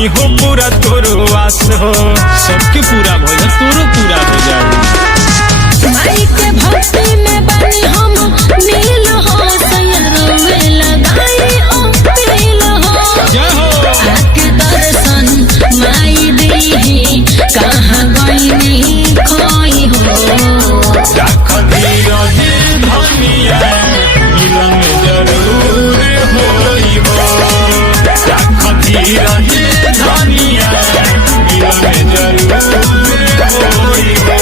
धानी हो पूरा तोरो आस हो। सबके पूरा हो जा, तोरो पूरा हो जाए। माई के भक्ति में बनी हम नील हो, सैयरों में लगाई ओ पील हो। जय हो। आके दर्शन माई देही, कहाँ गईनी खोई हो। राख धीरज धनिया, मिलन जरूर होई हो। राख धीरज धनिया, मिलन जरूर होई हो।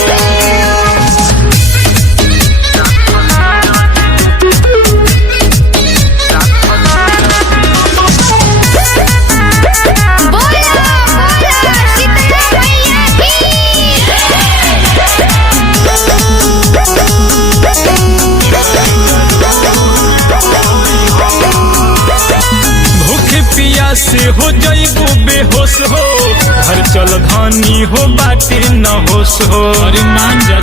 से हो जाइबो बेहोश हो, घर चल धानी हो बाटे न होश हो। अरे मान जा